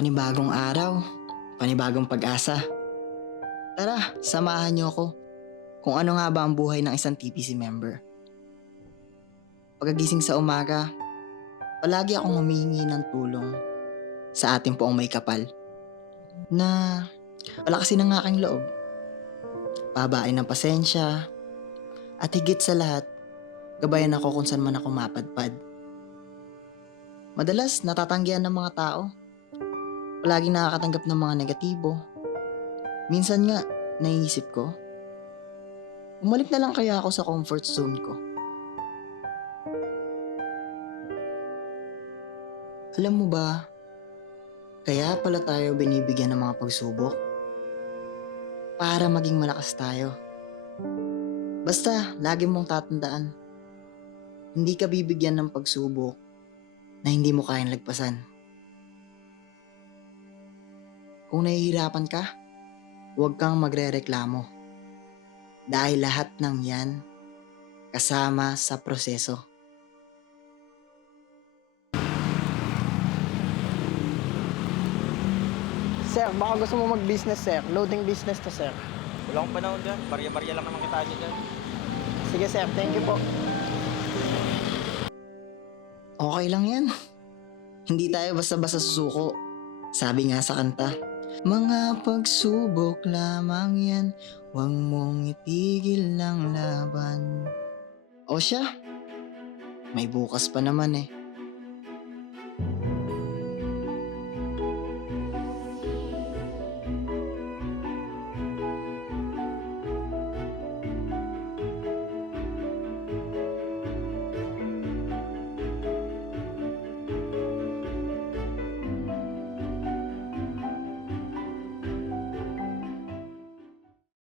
Panibagong araw, panibagong pag-asa. Tara, samahan niyo ako kung ano nga ba ang buhay ng isang TPC member. Pagkagising sa umaga, palagi akong humihingi ng tulong sa ating poong may kapal na palakasin ang aking loob, pabain ng pasensya, at higit sa lahat, gabayan ako kung saan man ako mapadpad. Madalas natatanggihan ng mga tao, palaging nakakatanggap ng mga negatibo. Minsan nga, naiisip ko, bumalik na lang kaya ako sa comfort zone ko. Alam mo ba, kaya pala tayo binibigyan ng mga pagsubok para maging malakas tayo. Basta, lagi mong tatandaan, hindi ka bibigyan ng pagsubok na hindi mo kayang lagpasan. Kung nahihirapan ka, huwag kang magrereklamo. Dahil lahat ng yan kasama sa proseso. Sir, baka gusto mo mag-business, sir. Loading business to, sir. Wala akong panahon dyan. Barya-barya lang naman kita dyan. Sige, sir. Thank you po. Okay lang yan. Hindi tayo basta-basta susuko. Sabi nga sa kanta, mga pagsubok lamang yan, huwag mong itigil ang laban. O siya, may bukas pa naman eh.